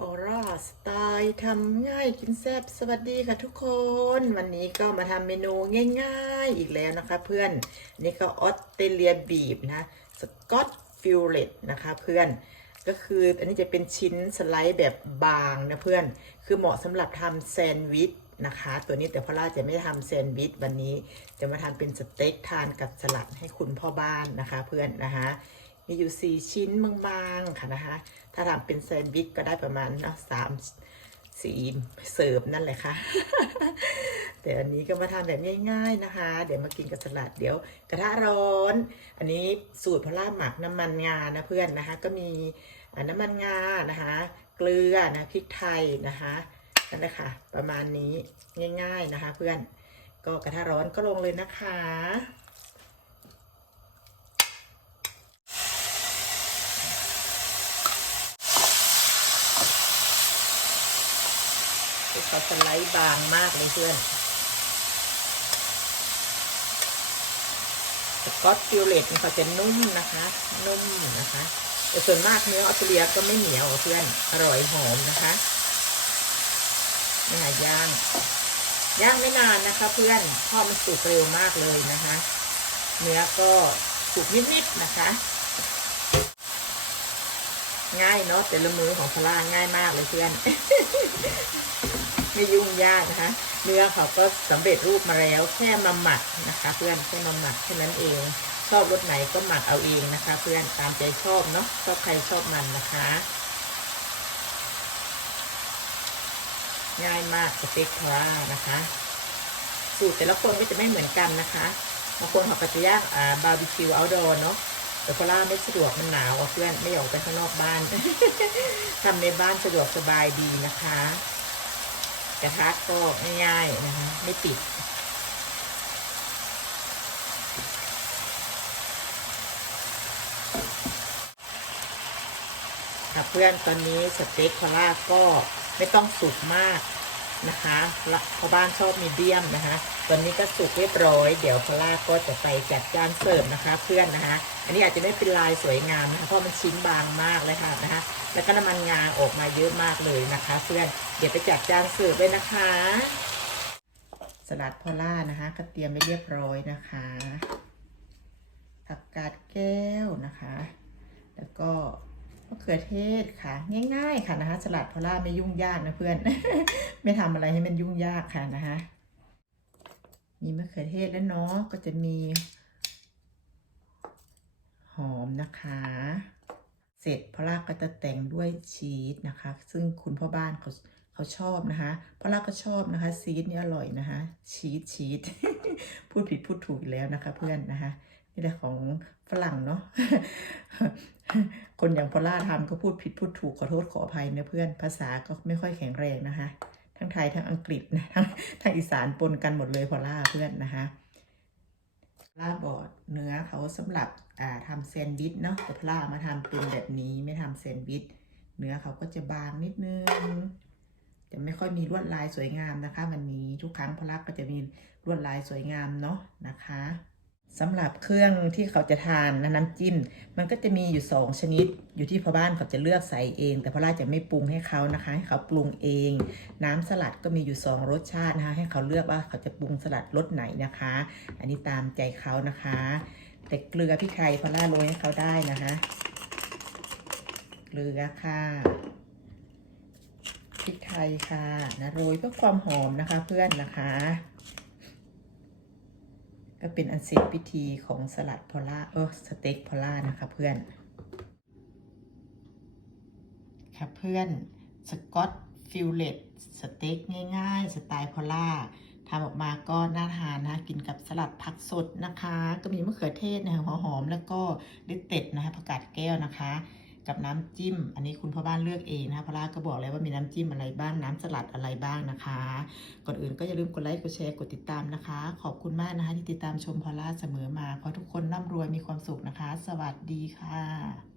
พอร่าสไตล์ทำง่ายกินแซ่บสวัสดีค่ะทุกคน วันนี้ก็มาทำเมนูง่ายๆอีกแล้วนะคะ เพื่อนนี่ก็ออสเตรเลียบีบนะสกอตฟิลเลตนะคะเพื่อนก็คืออันนี้จะเป็นชิ้นสไลด์แบบบางนะเพื่อน คือเหมาะสำหรับทำแซนด์วิชนะคะ ตัวนี้แต่พอล่าจะไม่ทำแซนด์วิชวันนี้จะมาทำเป็นสเต็กทานกับสลัดให้คุณพ่อบ้านนะคะ เพื่อนนะคะ มีอยู่ 4 ชิ้นบางๆค่ะนะคะ ถ้าทำเป็นแซนด์วิชก็ได้ประมาณเนาะสามสี่เสิร์ฟนั่นแหละค่ะ แต่อันนี้ก็มาทำแบบง่าย ๆนะคะ เดี๋ยวมากินกับสลัดเดี๋ยวกระทะร้อน อันนี้สูตรพล่าหมักน้ำมันงานะเพื่อนนะคะ ก็มีน้ำมันงานะคะ เกลือนะพริกไทยนะคะนั่นแหละค่ะประมาณนี้ง่าย ๆนะคะ เพื่อนก็กระทะร้อนก็ลงเลยนะคะ เขาสไลด์บางมากเลยเพื่อนสกอตฟิลเลตเขาจะนุ่มนะคะ นุ่มนะคะแต่ส่วนมากเนื้อออสเตรเลียก็ไม่เหนียวเพื่อนอร่อยหอมนะคะนี่ค่ะย่างย่างไม่นานนะคะ เพื่อนทอดมันสุกเร็วมากเลยนะคะ เนื้อก็สุกนิดๆนะคะ ง่ายเนาะแต่ละมือของพลาง่ายมากเลยเพื่อน ไม่ยุ่งยากนะคะ เนื้อเขาก็สำเร็จรูปมาแล้วแค่มาหมักนะคะ เพื่อนแค่มาหมักแค่นั้นเอง ชอบรสไหนก็หมักเอาเองนะคะ เพื่อนตามใจชอบเนาะชอบใครชอบมันนะคะ ง่ายมากสเต็กพรานะคะ สูตรแต่ละคนก็จะไม่เหมือนกันนะคะบางคนเขาก็จะย่างอ่าบาร์บีคิวเอาดอร์เนาะ แต่พล่าไม่สะดวกมันหนาวอะเพื่อนไม่อยากออกไปข้างนอกบ้านทำในบ้านสะดวกสบายดีนะคะ กระทะก็ง่ายๆนะคะ ไม่ติดค่ะเพื่อนตอนนี้สเต็กพอล่าก็ไม่ต้องสุกมาก นะคะละพราะบ้านชอบมีเดียมนะคะตอนนี้ก็สุกเรียบร้อย เดี๋ยวพอล่าก็จะไปจัดจานเสิร์ฟนะคะ เพื่อนนะคะ อันนี้อาจจะไม่เป็นลายสวยงามนะคะ เพราะมันชิ้นบางมากเลยค่ะนะคะ แล้วก็น้ำมันงาออกมาเยอะมากเลยนะคะ เพื่อน เดี๋ยวไปจัดจานเสิร์ฟเลยนะคะ สลัดพอล่านะคะก็เตรียมไว้เรียบร้อยนะคะผักกาดแก้วนะคะ แล้วก็มะเขือเทศค่ะ ง่าย ๆ ค่ะนะคะสลัดพอล่าไม่ยุ่งยากนะเพื่อน ไม่ทำอะไรให้มันยุ่งยากค่ะนะคะมีมะเขือเทศแล้วเนาะก็จะมี หอมนะคะ เสร็จพอล่าก็จะแต่งด้วยชีสนะคะ ซึ่งคุณพ่อบ้านเขาเขาชอบนะคะพอล่าก็ชอบนะคะชีสนี่อร่อยนะคะชีสชีสพูดผิดพูดถูกอีกแล้วนะคะ เพื่อนนะคะ นี่แหละของฝรั่งเนาะ คนอย่างพอล่าทำก็พูดผิดพูดถูกขอโทษขออภัยนะเพื่อน ภาษาก็ไม่ค่อยแข็งแรงนะคะ ทั้งไทยทั้งอังกฤษนะทั้งทั้งอีสานปนกันหมดเลยพอล่าเพื่อนนะคะลาบอดเนื้อเขาสำหรับอ่าทำแซนด์วิชเนาะแต่พล่ามาทำเป็นแบบนี้ไม่ทำแซนด์วิชเนื้อเขาก็จะบางนิดนึงจะไม่ค่อยมีลวดลายสวยงามนะคะ วันนี้ทุกครั้งพลักก็จะมีลวดลายสวยงามเนาะนะคะ สำหรับเครื่องที่เขาจะทานน้ำจิ้ม มันก็จะมีอยู่สองชนิด อยู่ที่พ่อบ้านเขาจะเลือกใส่เอง แต่พ่อล่าจะไม่ปรุงให้เขานะคะ ให้เขาปรุงเอง น้ำสลัดก็มีอยู่สองรสชาตินะคะ ให้เขาเลือกว่าเขาจะปรุงสลัดรสไหนนะคะ อันนี้ตามใจเขานะคะ แต่เกลือพริกไทยพ่อล่าโรยให้เขาได้นะคะ เกลือค่ะพริกไทยค่ะนะโรยเพื่อความหอมนะคะเพื่อนนะคะ ก็เป็นอันเสร็จพิธีของสลัดพอล่าเออสเต็กพอล่านะคะเพื่อน ค่ะเพื่อนสกอตฟิลเลตสเต็กง่ายๆ สไตล์พอล่าทำออกมาก็น่าทานนะกินกับสลัดผักสดนะคะ ก็มีมะเขือเทศนะคะหัวหอมแล้วก็ลิเต็ดนะคะผักกาดแก้วนะคะ กับน้ำจิ้ม อันนี้คุณพ่อบ้านเลือกเองนะคะพอล่าก็บอกแล้ว่ามีน้ำจิ้มอะไรบ้างน้ำสลัดอะไรบ้างนะคะ ก่อนอื่นก็อย่าลืมกดไลค์กดแชร์กดติดตามนะคะ ขอบคุณมากนะคะที่ติดตามชมพอล่าเสมอมาขอทุกคนร่ำรวยมีความสุขนะคะ สวัสดีค่ะ